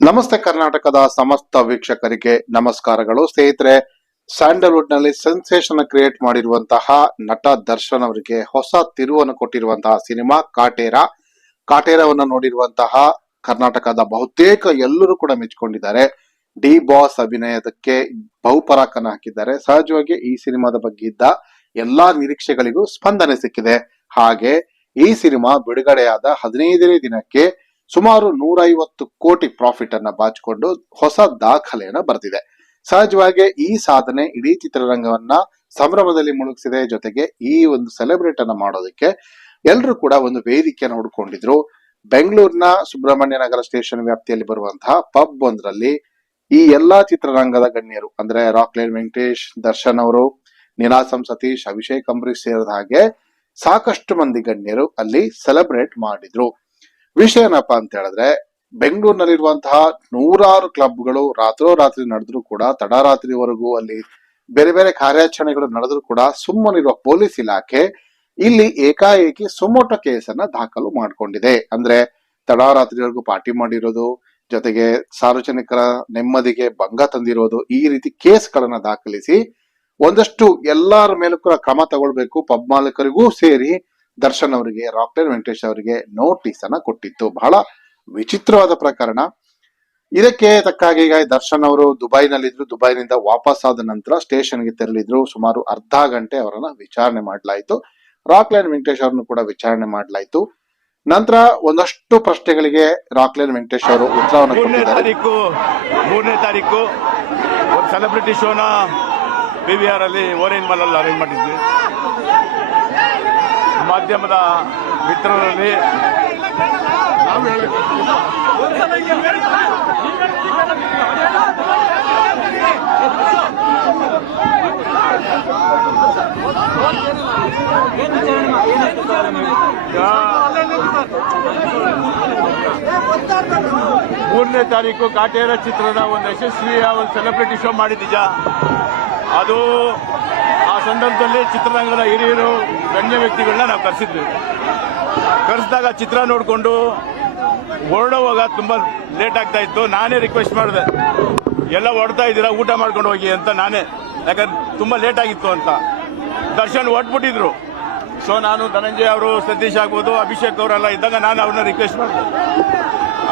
ನಮಸ್ತೆ ಕರ್ನಾಟಕದ ಸಮಸ್ತ ವೀಕ್ಷಕರಿಗೆ ನಮಸ್ಕಾರಗಳು. ಸ್ನೇಹಿತರೆ ಸ್ಯಾಂಡಲ್ವುಡ್ನಲ್ಲಿ ಸೆನ್ಸೇಷನ್ ಕ್ರಿಯೇಟ್ ಮಾಡಿರುವಂತಹ ನಟ ದರ್ಶನ್ ಅವರಿಗೆ ಹೊಸ ತಿರುವನ್ನು ಕೊಟ್ಟಿರುವಂತಹ ಸಿನಿಮಾ ಕಾಟೇರ. ಕಾಟೇರವನ್ನು ನೋಡಿರುವಂತಹ ಕರ್ನಾಟಕದ ಬಹುತೇಕ ಎಲ್ಲರೂ ಕೂಡ ಮೆಚ್ಕೊಂಡಿದ್ದಾರೆ ಡಿ ಬಾಸ್ ಅಭಿನಯದಕ್ಕೆ ಬಹುಪರಾಕನ ಹಾಕಿದ್ದಾರೆ. ಸಹಜವಾಗಿ ಈ ಸಿನಿಮಾದ ಬಗ್ಗೆ ಇದ್ದ ಎಲ್ಲಾ ನಿರೀಕ್ಷೆಗಳಿಗೂ ಸ್ಪಂದನೆ ಸಿಕ್ಕಿದೆ. ಹಾಗೆ ಈ ಸಿನಿಮಾ ಬಿಡುಗಡೆಯಾದ ಹದಿನೈದನೇ ದಿನಕ್ಕೆ ಸುಮಾರು ನೂರೈವತ್ತು ಕೋಟಿ ಪ್ರಾಫಿಟ್ ಅನ್ನ ಬಾಚಿಕೊಂಡು ಹೊಸ ದಾಖಲೆಯನ್ನ ಬರೆದಿದೆ. ಸಹಜವಾಗಿ ಈ ಸಾಧನೆ ಇಡೀ ಚಿತ್ರರಂಗವನ್ನ ಸಂಭ್ರಮದಲ್ಲಿ ಮುಳುಗಿಸಿದೆ. ಜೊತೆಗೆ ಈ ಒಂದು ಸೆಲೆಬ್ರೇಟ್ ಅನ್ನ ಮಾಡೋದಕ್ಕೆ ಎಲ್ಲರೂ ಕೂಡ ಒಂದು ವೇದಿಕೆಯನ್ನು ಹುಡ್ಕೊಂಡಿದ್ರು. ಬೆಂಗಳೂರಿನ ಸುಬ್ರಹ್ಮಣ್ಯ ನಗರ ಸ್ಟೇಷನ್ ವ್ಯಾಪ್ತಿಯಲ್ಲಿ ಬರುವಂತಹ ಪಬ್ ಒಂದರಲ್ಲಿ ಈ ಎಲ್ಲಾ ಚಿತ್ರರಂಗದ ಗಣ್ಯರು, ಅಂದ್ರೆ ರಾಕ್ಲೈನ್ ವೆಂಕಟೇಶ್, ದರ್ಶನ್ ಅವರು ನೀನಾಸಂ ಸತೀಶ್ ಅಭಿಷೇಕ್ ಅಂಬರೀಶ್ ಸೇರಿದ ಹಾಗೆ ಸಾಕಷ್ಟು ಮಂದಿ ಗಣ್ಯರು ಅಲ್ಲಿ ಸೆಲೆಬ್ರೇಟ್ ಮಾಡಿದ್ರು. ವಿಷಯ ಏನಪ್ಪ ಅಂತ ಹೇಳಿದ್ರೆ, ಬೆಂಗಳೂರಿನಲ್ಲಿರುವಂತಹ ನೂರಾರು ಕ್ಲಬ್ಗಳು ರಾತ್ರೋರಾತ್ರಿ ನಡೆದ್ರು ಕೂಡ, ತಡರಾತ್ರಿವರೆಗೂ ಅಲ್ಲಿ ಬೇರೆ ಬೇರೆ ಕಾರ್ಯಾಚರಣೆಗಳು ನಡೆದ್ರು ಕೂಡ ಸುಮ್ಮನಿರುವ ಪೊಲೀಸ್ ಇಲಾಖೆ ಇಲ್ಲಿ ಏಕಾಏಕಿ ಸುಮೋಟೋ ಕೇಸನ್ನ ದಾಖಲು ಮಾಡಿಕೊಂಡಿದೆ. ಅಂದ್ರೆ ತಡರಾತ್ರಿವರೆಗೂ ಪಾರ್ಟಿ ಮಾಡಿರೋದು, ಜೊತೆಗೆ ಸಾರ್ವಜನಿಕರ ನೆಮ್ಮದಿಗೆ ಭಂಗ ತಂದಿರೋದು ಈ ರೀತಿ ಕೇಸ್ಗಳನ್ನ ದಾಖಲಿಸಿ ಒಂದಷ್ಟು ಎಲ್ಲರ ಮೇಲೂ ಕೂಡ ಕ್ರಮ ತಗೊಳ್ಬೇಕು. ಪಬ್ ಮಾಲೀಕರಿಗೂ ಸೇರಿ ದರ್ಶನ್ ಅವರಿಗೆ ರಾಕ್ಲೈನ್ ವೆಂಕಟೇಶ್ ಅವರಿಗೆ ನೋಟಿಸ್ ಅನ್ನ ಕೊಟ್ಟಿತ್ತು. ಬಹಳ ವಿಚಿತ್ರವಾದ ಪ್ರಕರಣ. ಇದಕ್ಕೆ ತಕ್ಕಾಗಿ ಈಗ ದರ್ಶನ್ ಅವರು ದುಬೈನಲ್ಲಿದ್ರು ದುಬೈನಿಂದ ವಾಪಸ್ ಆದ ನಂತರ ಸ್ಟೇಷನ್ಗೆ ತೆರಳಿದ್ರು. ಸುಮಾರು ಅರ್ಧ ಗಂಟೆ ಅವರನ್ನ ವಿಚಾರಣೆ ಮಾಡಲಾಯಿತು. ರಾಕ್ಲೈನ್ ವೆಂಕಟೇಶ್ ಅವರನ್ನು ಕೂಡ ವಿಚಾರಣೆ ಮಾಡಲಾಯಿತು. ನಂತರ ಒಂದಷ್ಟು ಪ್ರಶ್ನೆಗಳಿಗೆ ರಾಕ್ಲೈನ್ ವೆಂಕಟೇಶ್ ಅವರು ಉತ್ತರವನ್ನು ಮೂರನೇ ಕೊಟ್ಟಿದ್ದಾರೆ. ತಾರೀಕು ಮೂರನೇ ತಾರೀಕು ಒಂದು ಸೆಲೆಬ್ರಿಟಿ ಶೋನ ಪಿ ವಿ ಆರ್ ಅಲ್ಲಿ ಓರೇನ್ ಮಾಲ್ ಅಲ್ಲಿ ಅರೇಂಜ್ ಮಾಡಿದ್ವಿ. ಮಾಧ್ಯಮದ ಮಿತ್ರರಲ್ಲಿ ಮೂರನೇ ತಾರೀಕು ಕಾಟೇರ ಚಿತ್ರದ ಒಂದು ಯಶಸ್ವಿಯ ಒಂದು ಸೆಲೆಬ್ರಿಟಿ ಶೋ ಮಾಡಿದ ನಿಜ ಅದು ಆ ಸಂದರ್ಭದಲ್ಲಿ ಚಿತ್ರರಂಗದ ಹಿರಿಯರು ಗಣ್ಯ ವ್ಯಕ್ತಿಗಳನ್ನ ನಾವು ಕರೆಸಿದ್ವಿ. ಕರೆಸಿದಾಗ ಚಿತ್ರ ನೋಡಿಕೊಂಡು ಹೊರಡುವಾಗ ತುಂಬ ಲೇಟ್ ಆಗ್ತಾ ಇತ್ತು. ನಾನೇ ರಿಕ್ವೆಸ್ಟ್ ಮಾಡಿದೆ. ಎಲ್ಲ ಹೊಡ್ತಾ ಇದ್ದೀರಾ? ಊಟ ಮಾಡ್ಕೊಂಡು ಹೋಗಿ ಅಂತ ನಾನೇ. ಯಾಕಂದ್ರೆ ತುಂಬ ಲೇಟ್ ಆಗಿತ್ತು ಅಂತ. ದರ್ಶನ್ ಹೊಟ್ಬಿಟ್ಟಿದ್ರು ಸೊ ನಾನು ಧನಂಜಯ ಅವರು, ಸತೀಶ್ ಆಗ್ಬೋದು, ಅಭಿಷೇಕ್ ಅವರೆಲ್ಲ ಇದ್ದಾಗ ನಾನು ಅವ್ರನ್ನ ರಿಕ್ವೆಸ್ಟ್ ಮಾಡಿದೆ.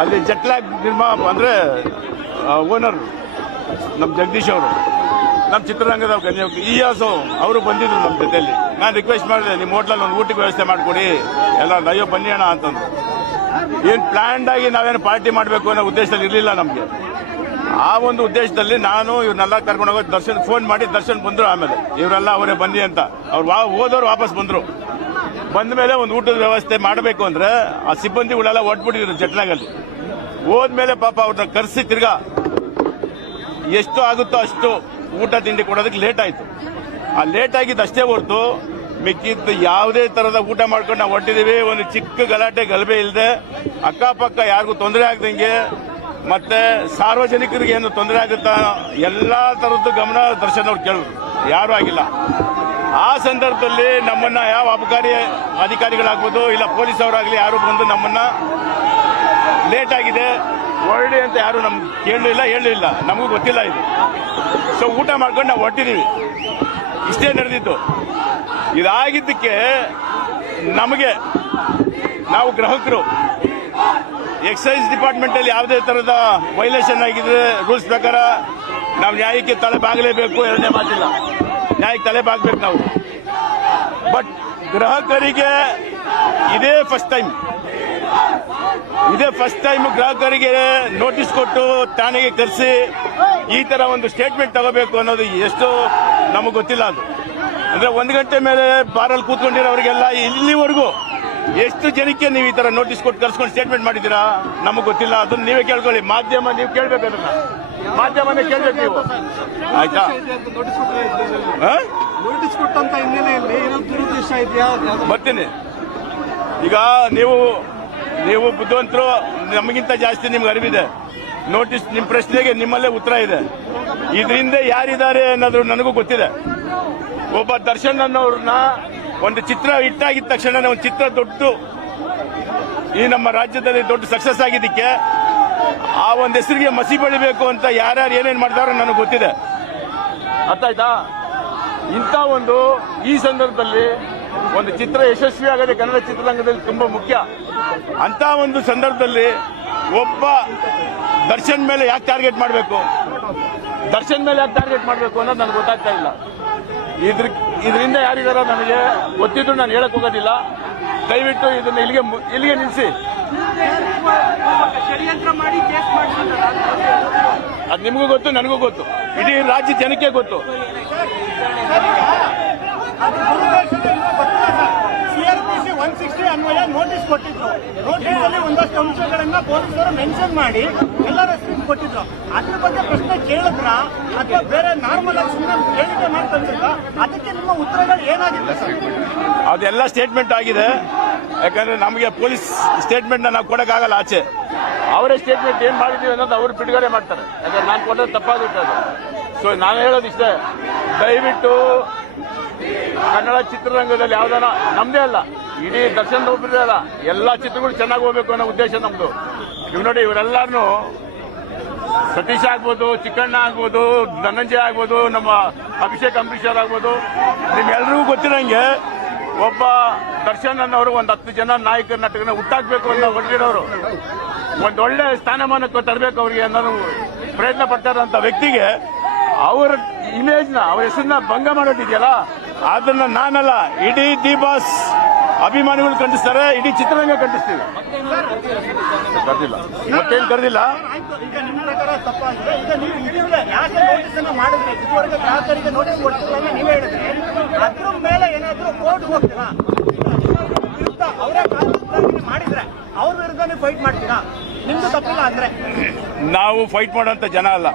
ಅಲ್ಲಿ ಜಟ್ಲಾಗ್ ನಿರ್ಮಾ ಅಂದರೆ ಓನರ್ ನಮ್ಮ ಜಗದೀಶ್ ಅವರು. ನಮ್ಮ ಚಿತ್ರರಂಗದ ಗಣ್ಯ ಇಯಾಸು ಅವರು ಬಂದಿದ್ರು ನಮ್ಮ ಜೊತೆಯಲ್ಲಿ ನಾನು ರಿಕ್ವೆಸ್ಟ್ ಮಾಡಿದೆ, ನಿಮ್ಮ ಹೋಟ್ಲಲ್ಲಿ ಒಂದು ಊಟಕ್ಕೆ ವ್ಯವಸ್ಥೆ ಮಾಡಿಕೊಡಿ. ಎಲ್ಲ ಅಯ್ಯೋ, ಬನ್ನಿ ಅಣ್ಣ ಅಂತಂದು ಏನು ಪ್ಲ್ಯಾಂಡ್ ಆಗಿ ನಾವೇನು ಪಾರ್ಟಿ ಮಾಡಬೇಕು ಅನ್ನೋ ಉದ್ದೇಶದಲ್ಲಿ ಇರಲಿಲ್ಲ ನಮಗೆ. ಆ ಒಂದು ಉದ್ದೇಶದಲ್ಲಿ ನಾನು ಇವ್ರನ್ನೆಲ್ಲ ಕರ್ಕೊಂಡು ಹೋಗೋದು, ದರ್ಶನ್ ಫೋನ್ ಮಾಡಿ ದರ್ಶನ್ ಬಂದರು ಆಮೇಲೆ. ಇವರೆಲ್ಲ ಅವರೇ ಬನ್ನಿ ಅಂತ. ಅವ್ರು ವಾ, ಹೋದವ್ರು ವಾಪಸ್ ಬಂದರು. ಬಂದ ಮೇಲೆ ಒಂದು ಊಟದ ವ್ಯವಸ್ಥೆ ಮಾಡಬೇಕು ಅಂದರೆ ಆ ಸಿಬ್ಬಂದಿಗಳೆಲ್ಲ ಒಟ್ಬಿಟ್ಟಿದ್ರು ಜಟ್ಲಾಗಲ್ಲಿ. ಹೋದ್ಮೇಲೆ ಪಾಪ ಅವ್ರನ್ನ ಕರೆಸಿ ತಿರ್ಗಾ. ಎಷ್ಟು ಆಗುತ್ತೋ ಅಷ್ಟು ಊಟ ತಿಂಡಿ ಕೊಡೋದಕ್ಕೆ ಲೇಟ್ ಆಯ್ತು. ಆ ಲೇಟ್ ಆಗಿದ್ದು ಅಷ್ಟೇ ಹೊರತು ಮಿಕ್ಕಿದ್ದು ಯಾವುದೇ ತರದ ಊಟ ಮಾಡ್ಕೊಂಡು ನಾವು ಹೊಟ್ಟಿದ್ದೀವಿ ಒಂದು ಚಿಕ್ಕ ಗಲಾಟೆ, ಗಲಭೆ ಇಲ್ಲದೆ ಅಕ್ಕಪಕ್ಕ ಯಾರಿಗೂ ತೊಂದರೆ ಆಗ್ದಂಗೆ ಮತ್ತೆ ಸಾರ್ವಜನಿಕರಿಗೆ ಏನು ತೊಂದರೆ ಆಗುತ್ತಾ ಎಲ್ಲ ತರದ್ದು ಗಮನ ದರ್ಶನ ಅವ್ರು ಕೇಳಿದ್ರು. ಯಾರು ಆಗಿಲ್ಲ. ಆ ಸಂದರ್ಭದಲ್ಲಿ ನಮ್ಮನ್ನ ಯಾವ ಅಬಕಾರಿ ಅಧಿಕಾರಿಗಳಾಗ್ಬೋದು ಇಲ್ಲ ಪೊಲೀಸ್ ಅವರಾಗ್ಲಿ ಯಾರು ಬಂದು ನಮ್ಮನ್ನ ಲೇಟ್ ಆಗಿದೆ. ಹೊರಡಿ ಅಂತ ಯಾರು ನಮ್ಗೆ ಕೇಳಲಿಲ್ಲ ಹೇಳಲಿಲ್ಲ. ನಮಗೂ ಗೊತ್ತಿಲ್ಲ ಇದು. ಸೊ ಊಟ ಮಾಡ್ಕೊಂಡು ನಾವು ಹೊಟ್ಟಿದ್ದೀವಿ ಇಷ್ಟೇ ನಡೆದಿತ್ತು ಇದಾಗಿದ್ದಕ್ಕೆ ನಮಗೆ ನಾವು ಗ್ರಾಹಕರು ಎಕ್ಸೈಸ್ ಡಿಪಾರ್ಟ್ಮೆಂಟಲ್ಲಿ ಯಾವುದೇ ಥರದ ವೈಲೇಷನ್ ಆಗಿದ್ರೆ ರೂಲ್ಸ್ ಪ್ರಕಾರ ನಾವು ನ್ಯಾಯಕ್ಕೆ ತಲೆ ಬಾಗಲೇಬೇಕು, ಎರಡನೇ ಮಾತಿಲ್ಲ. ನ್ಯಾಯಕ್ಕೆ ತಲೆ ಬಾಗಬೇಕು ನಾವು. ಬಟ್ ಗ್ರಾಹಕರಿಗೆ ಇದೇ ಫಸ್ಟ್ ಟೈಮ್ ಇದೇ ಫಸ್ಟ್ ಟೈಮ್ ಗ್ರಾಹಕರಿಗೆ ನೋಟಿಸ್ ಕೊಟ್ಟು ಠಾಣೆಗೆ ಕರೆಸಿ ಈ ತರ ಒಂದು ಸ್ಟೇಟ್ಮೆಂಟ್ ತಗೋಬೇಕು ಅನ್ನೋದು ಎಷ್ಟು ನಮಗೆ ಗೊತ್ತಿಲ್ಲ ಅದು. ಅಂದ್ರೆ ಒಂದು ಗಂಟೆ ಮೇಲೆ ಬಾರಲ್ಲಿ ಕೂತ್ಕೊಂಡಿರೋರಿಗೆಲ್ಲ ಇಲ್ಲಿವರೆಗೂ ಎಷ್ಟು ಜನಕ್ಕೆ ನೀವು ಈ ತರ ನೋಟಿಸ್ ಕೊಟ್ಟು ಕರ್ಸ್ಕೊಂಡು ಸ್ಟೇಟ್ಮೆಂಟ್ ಮಾಡಿದ್ದೀರಾ? ನಮಗೆ ಗೊತ್ತಿಲ್ಲ. ಅದನ್ನ ನೀವೇ ಕೇಳ್ಕೊಳ್ಳಿ. ಮಾಧ್ಯಮ ನೀವು ಕೇಳ್ಬೇಕು ಅದನ್ನ. ಮಾಧ್ಯಮನೇ ಕೇಳ್ಬೇಕು ನೀವು. ಆಯ್ತಾ? ನೋಟಿಸ್ ಕೊಟ್ಟಂತ ಹಿನ್ನೆಲೆಯಲ್ಲಿ ಬರ್ತೀನಿ. ಈಗ ನೀವು ನೀವು ಬುದ್ಧಿವಂತರು, ನಮಗಿಂತ ಜಾಸ್ತಿ ನಿಮ್ಗೆ ಅರಿವಿದೆ. ನೋಟಿಸ್ ನಿಮ್ಮ ಪ್ರಶ್ನೆಗೆ ನಿಮ್ಮಲ್ಲೇ ಉತ್ತರ ಇದೆ. ಇದರಿಂದ ಯಾರಿದ್ದಾರೆ ಅನ್ನೋದು ನನಗೂ ಗೊತ್ತಿದೆ. ಒಬ್ಬ ದರ್ಶನ್ ಅನ್ನೋರನ್ನ ಒಂದು ಚಿತ್ರ ಇಟ್ಟಾಗಿದ್ದ ತಕ್ಷಣ ಒಂದು ಚಿತ್ರ ದೊಡ್ಡ ಈ ನಮ್ಮ ರಾಜ್ಯದಲ್ಲಿ ದೊಡ್ಡ ಸಕ್ಸಸ್ ಆಗಿದ್ದಕ್ಕೆ ಆ ಒಂದು ಹೆಸರಿಗೆ ಮಸಿ ಬೆಳಿಬೇಕು ಅಂತ ಯಾರ್ಯಾರು ಏನೇನು ಮಾಡ್ತಾರೋ ನನಗೆ ಗೊತ್ತಿದೆ. ಅರ್ಥ ಆಯ್ತಾ ಇಂಥ ಒಂದು ಈ ಸಂದರ್ಭದಲ್ಲಿ ಒಂದು ಚಿತ್ರ ಯಶಸ್ವಿ ಆಗದೆ ಕನ್ನಡ ಚಿತ್ರರಂಗದಲ್ಲಿ ತುಂಬಾ ಮುಖ್ಯ. ಅಂತ ಒಂದು ಸಂದರ್ಭದಲ್ಲಿ ಒಬ್ಬ ದರ್ಶನ್ ಮೇಲೆ ಯಾಕೆ ಟಾರ್ಗೆಟ್ ಮಾಡಬೇಕು? ದರ್ಶನ್ ಮೇಲೆ ಯಾಕೆ ಟಾರ್ಗೆಟ್ ಮಾಡಬೇಕು ಅನ್ನೋದು ನನಗೆ ಗೊತ್ತಾಗ್ತಾ ಇಲ್ಲ. ಇದ್ರ ಇದರಿಂದ ಯಾರಿದಾರೋ ನನಗೆ ಗೊತ್ತಿದ್ರು ನಾನು ಹೇಳಕ್ ಹೋಗೋದಿಲ್ಲ. ದಯವಿಟ್ಟು ಇದನ್ನ ಇಲ್ಲಿಗೆ ಇಲ್ಲಿಗೆ ನಿಲ್ಲಿಸಿ ಅದು ನಿಮಗೂ ಗೊತ್ತು, ನನಗೂ ಗೊತ್ತು. ಇಡೀ ರಾಜ್ಯ ಜನಕ್ಕೆ ಗೊತ್ತು. ಅನ್ವಯ ನೋಟಿಸ್ ಕೊಟ್ಟಿದ್ರು. ನೋಟಿಸ್ ಅಲ್ಲಿ ಒಂದಷ್ಟು ಅಂಶಗಳನ್ನ ಪೊಲೀಸರು ಮೆನ್ಷನ್ ಮಾಡಿ ಎಲ್ಲರ ಹೆಸರಿಗೆ ಕೊಟ್ಟಿದ್ರು. ಅದ್ರ ಬಗ್ಗೆ ಪ್ರಶ್ನೆ ಕೇಳಿದ್ರ? ಅಥವಾ ಬೇರೆ ನಾರ್ಮಲ್ ಆಗಿ ಸುಮ್ಮನೆ ಹೇಳಿಕೆ ಮಾಡ್ಕೊಂಡ್ರ ಅದಕ್ಕೆ ನಿಮ್ಮ ಉತ್ತರಗಳು ಏನಾಗಿದೆ? ಸರ್ ಅದೆಲ್ಲ ಸ್ಟೇಟ್ಮೆಂಟ್ ಆಗಿದೆ. ಯಾಕಂದ್ರೆ ನಮಗೆ ಪೊಲೀಸ್ ಸ್ಟೇಟ್ಮೆಂಟ್ ನಾವು ಕೊಡಕ್ಕಾಗಲ್ಲ ಆಚೆ. ಅವರೇ ಸ್ಟೇಟ್ಮೆಂಟ್ ಏನ್ ಮಾಡಿದೀವಿ ಅನ್ನೋದು ಅವರು ಬಿಡುಗಡೆ ಮಾಡ್ತಾರೆ. ಯಾಕಂದ್ರೆ ನಾನು ಕೊಡೋದು ತಪ್ಪಾಗುತ್ತೆ ಅದು. ಸೊ ನಾನು ಹೇಳೋದು ಇಷ್ಟೇ. ದಯವಿಟ್ಟು ಕನ್ನಡ ಚಿತ್ರರಂಗದಲ್ಲಿ ಯಾವ್ದಾರ ನಮ್ದೇ ಅಲ್ಲ. ಇಡೀ ದರ್ಶನ್ ಒಬ್ಬರೇ ಅಲ್ಲ. ಎಲ್ಲಾ ಚಿತ್ರಗಳು ಚೆನ್ನಾಗಿ ಹೋಗ್ಬೇಕು ಅನ್ನೋ ಉದ್ದೇಶ ನಮ್ದು. ಇವ್ ನೋಡಿ ಇವರೆಲ್ಲಾರು ಸತೀಶ್ ಆಗ್ಬೋದು, ಚಿಕ್ಕಣ್ಣ ಆಗ್ಬೋದು, ಧನಂಜಯ ಆಗ್ಬೋದು, ನಮ್ಮ ಅಭಿಷೇಕ್ ಅಂಬರೀಷರ್ ಆಗ್ಬೋದು. ನಿಮ್ಗೆಲ್ರಿಗೂ ಗೊತ್ತಿರಂಗೆ ಒಬ್ಬ ದರ್ಶನ್ ಅನ್ನೋರು ಒಂದು ಹತ್ತು ಜನ ನಾಯಕ ನಟಕನ ಹುಟ್ಟಾಕ್ಬೇಕು ಅಂತ ಹೊರಟಿರೋರು. ಒಂದೊಳ್ಳೆ ಸ್ಥಾನಮಾನಕ್ಕೆ ತರಬೇಕು ಅವರಿಗೆ ಅನ್ನೋದು ಪ್ರಯತ್ನ ಪಡ್ತಾ ಇರೋಂಥ ವ್ಯಕ್ತಿಗೆ ಅವರ ಇಮೇಜ್ನ ಅವ್ರ ಹೆಸರನ್ನ ಭಂಗ ಮಾಡೋದಿದೆಯಲ್ಲ? ಅದನ್ನ ನಾನಲ್ಲ, ಇಡೀ ದಿ ಬಾಸ್ ಅಭಿಮಾನಿಗಳು ಖಂಡಿಸ್ತಾರೆ, ಇಡೀ ಚಿತ್ರರಂಗ ಖಂಡಿಸ್ತೀವಿ. ಕರೆದಿಲ್ಲ. ಮತ್ತೇನು ಕರೆದಿಲ್ಲ? ನಾವು ಫೈಟ್ ಮಾಡುವಂತ ಜನ ಅಲ್ಲ.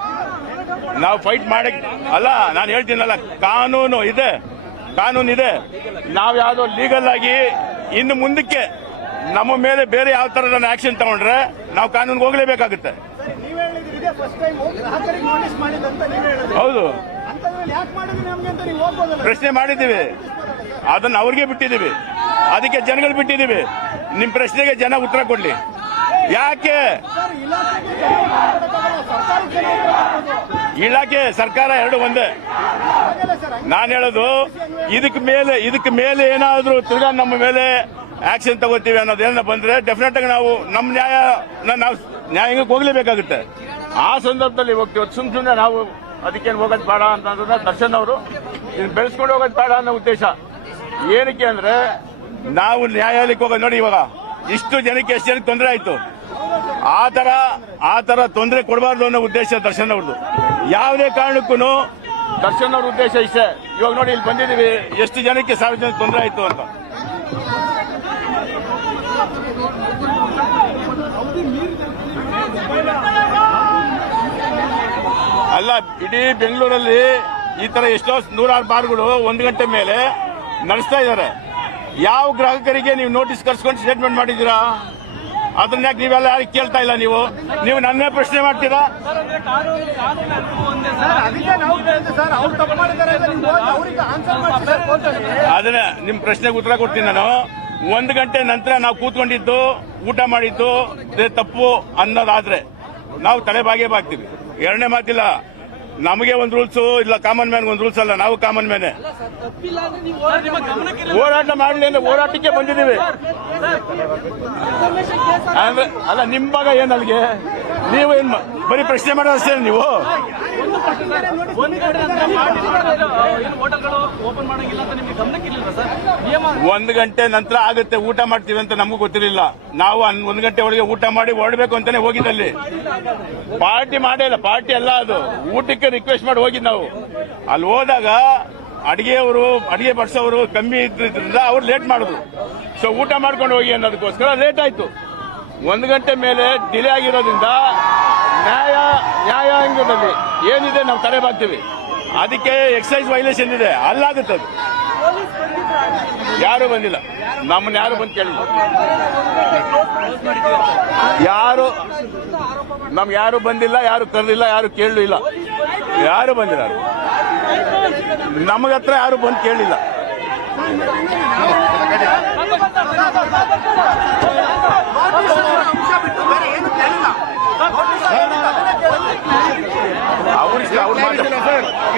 ನಾವು ಫೈಟ್ ಮಾಡಿ ಅಲ್ಲ, ನಾನು ಹೇಳ್ತೀನಲ್ಲ, ಕಾನೂನು ಇದೆ. ಕಾನೂನು ಇದೆ ನಾವು ಯಾವುದೋ ಲೀಗಲ್ ಆಗಿ ಇನ್ನು ಮುಂದಕ್ಕೆ ನಮ್ಮ ಮೇಲೆ ಬೇರೆ ಯಾವ ತರ ಆಕ್ಷನ್ ತಗೊಂಡ್ರೆ ನಾವು ಕಾನೂನಿಗೆ ಹೋಗ್ಲೇಬೇಕಾಗುತ್ತೆ. ಹೌದು. ಪ್ರಶ್ನೆ ಮಾಡಿದ್ದೀವಿ. ಅದನ್ನ ಅವ್ರಿಗೆ ಬಿಟ್ಟಿದ್ದೀವಿ. ಅದಕ್ಕೆ ಜನಗಳು ಬಿಟ್ಟಿದ್ದೀವಿ. ನಿಮ್ ಪ್ರಶ್ನೆಗೆ ಜನ ಉತ್ತರ ಕೊಡ್ಲಿ. ಯಾಕೆ. ಇಲಾಖೆ ಸರ್ಕಾರ ಎರಡು ಒಂದೇ. ನಾನು ಹೇಳೋದು ಇದಕ್ಕೆ ಮೇಲೆ ಇದಕ್ಕೆ ಮೇಲೆ ಏನಾದರೂ ತಿರ್ಗಾ ನಮ್ಮ ಮೇಲೆ ಆಕ್ಷನ್ ತಗೋತೀವಿ ಅನ್ನೋದೇನ ಬಂದ್ರೆ ಡೆಫಿನೆಟ್ ಆಗಿ ನಾವು ನಮ್ಮ ನ್ಯಾಯ ನಾವು ನ್ಯಾಯಾಂಗಕ್ಕೆ ಹೋಗ್ಲೇಬೇಕಾಗುತ್ತೆ. ಆ ಸಂದರ್ಭದಲ್ಲಿ ಹೋಗ್ತೀವಿ ಸುಮ್ ಸುಮ್ಮನೆ ನಾವು ಅದಕ್ಕೇನು ಹೋಗೋದು ಬೇಡ ಅಂತಂದ್ರೆ ದರ್ಶನ್ ಅವರು ಬೆಳೆಸ್ಕೊಂಡು ಹೋಗೋದು ಬೇಡ ಅನ್ನೋ ಉದ್ದೇಶ. ಏನಕ್ಕೆ ಅಂದ್ರೆ, ನಾವು ನ್ಯಾಯಾಲಯಕ್ಕೆ ಹೋಗೋದು ನೋಡಿ ಇವಾಗ. ಇಷ್ಟು ಜನಕ್ಕೆ ಎಷ್ಟು ಜನಕ್ಕೆ ತೊಂದರೆ ಆಯ್ತು? ಆ ತರ ಆ ತರ ತೊಂದರೆ ಕೊಡಬಾರ್ದು ಅನ್ನೋ ಉದ್ದೇಶ ದರ್ಶನ್ ಅವ್ರದ್ದು. ಯಾವುದೇ ಕಾರಣಕ್ಕೂ ದರ್ಶನ್ ಅವ್ರ ಉದ್ದೇಶ ಇಷ್ಟೇ. ಇವಾಗ ನೋಡಿ, ಇಲ್ಲಿ ಬಂದಿದ್ದೀವಿ. ಎಷ್ಟು ಜನಕ್ಕೆ ಸಾರ್ವಜನಿಕ ತೊಂದರೆ ಆಯ್ತು ಅಂತ. ಅಲ್ಲ, ಇಡೀ ಬೆಂಗಳೂರಲ್ಲಿ ಈ ತರ ಎಷ್ಟೋ ನೂರಾರು ಬಾರ್ಗಳು ಒಂದು ಗಂಟೆ ಮೇಲೆ ನಡೆಸ್ತಾ ಇದ್ದಾರೆ. ಯಾವ ಗ್ರಾಹಕರಿಗೆ ನೀವು ನೋಟಿಸ್ ಕರ್ಸ್ಕೊಂಡು ಸ್ಟೇಟ್ಮೆಂಟ್ ಮಾಡಿದ್ದೀರಾ? ಅದನ್ನ ನೀವೆಲ್ಲ ಯಾರು ಕೇಳ್ತಾ ಇಲ್ಲ ನೀವು? ನೀವು ನನ್ನೇ ಪ್ರಶ್ನೆ ಮಾಡ್ತೀರಾ? ಅದನ್ನ ನಿಮ್ ಪ್ರಶ್ನೆಗೆ ಉತ್ತರ ಕೊಡ್ತೀನಿ ನಾನು. ಒಂದು ಗಂಟೆ ನಂತರ ನಾವು ಕೂತ್ಕೊಂಡಿದ್ದು, ಊಟ ಮಾಡಿದ್ದು ತಪ್ಪು ಅನ್ನೋದಾದ್ರೆ ನಾವು ತಲೆಬಾಗೇ ಬಾಗ್ತೀವಿ. ಎರಡನೇ ಮಾತಿಲ್ಲ. ನಮಗೆ ಒಂದು ರೂಲ್ಸು ಇಲ್ಲ ಕಾಮನ್ ಮ್ಯಾನ್ ಒಂದು ರೂಲ್ಸ್ ಅಲ್ಲ, ನಾವು ಕಾಮನ್ ಮ್ಯಾನೆ ಹೋರಾಟ ಮಾಡಲಿ ಹೋರಾಟಕ್ಕೆ ಬಂದಿದ್ದೀವಿ. ಅಂದ್ರೆ, ಅಲ್ಲ, ನಿಮ್ ಭಾಗ ಏನ್ ಅಲ್ಲಿಗೆ? ನೀವು ಏನ್ ಬರೀ ಪ್ರಶ್ನೆ ಮಾಡೋದಷ್ಟೇ ನೀವು? ಒಂದು ಗಂಟೆ ನಂತರ ಆಗುತ್ತೆ, ಊಟ ಮಾಡ್ತೀವಿ ಅಂತ ನಮಗೂ ಗೊತ್ತಿರಲಿಲ್ಲ. ನಾವು ಒಂದು ಒಂದ್ ಗಂಟೆ ಒಳಗೆ ಊಟ ಮಾಡಿ ಹೊರಡ್ಬೇಕು ಅಂತಾನೆ ಹೋಗಿದ್ದಲ್ಲಿ. ಪಾರ್ಟಿ ಮಾಡೇ ಇಲ್ಲ, ಪಾರ್ಟಿ ಅಲ್ಲ ಅದು. ಊಟಕ್ಕೆ ರಿಕ್ವೆಸ್ಟ್ ಮಾಡಿ ಹೋಗಿದ್ ನಾವು. ಅಲ್ಲಿ ಹೋದಾಗ ಅಡಿಗೆಯವರು, ಅಡಿಗೆ ಬಡಿಸೋರು ಕಮ್ಮಿ ಇದ್ರಿಂದ ಅವ್ರು ಲೇಟ್ ಮಾಡಿದ್ರು. ಸೊ ಊಟ ಮಾಡ್ಕೊಂಡು ಹೋಗಿ ಅನ್ನೋದಕ್ಕೋಸ್ಕರ ಲೇಟ್ ಆಯ್ತು. ಒಂದು ಗಂಟೆ ಮೇಲೆ ಡಿಲೇ ಆಗಿರೋದ್ರಿಂದ ನ್ಯಾಯ, ನ್ಯಾಯಾಂಗದಲ್ಲಿ ಏನಿದೆ ನಾವು ತಡೆ ಬಾಗ್ತೀವಿ ಅದಕ್ಕೆ ಎಕ್ಸೈಸ್ ವೈಲೇಷನ್ ಇದೆ. ಅಲ್ಲಾಗುತ್ತೆ ಅದು. ಯಾರು ಬಂದಿಲ್ಲ. ನಮ್ಮನ್ನ ಯಾರು ಬಂದು ಕೇಳಿಲ್ಲ. ಯಾರು, ನಮ್ಗೆ ಯಾರು ಬಂದಿಲ್ಲ, ಯಾರು ಕರೆದಿಲ್ಲ, ಯಾರು ಕೇಳಲಿಲ್ಲ. ಯಾರು ಬಂದಿದ್ದಾರೆ? ನಮಗ ಹತ್ರ ಯಾರು ಬಂದು ಕೇಳಿಲ್ಲ.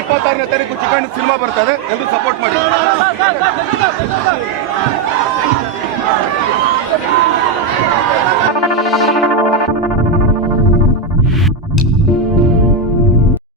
ಇಪ್ಪತ್ತಾರನೇ ತಾರೀಕು ಚಿಕನ್ ಸಿನಿಮಾ ಬರ್ತದೆ ಎಂದು ಸಪೋರ್ಟ್ ಮಾಡಿ.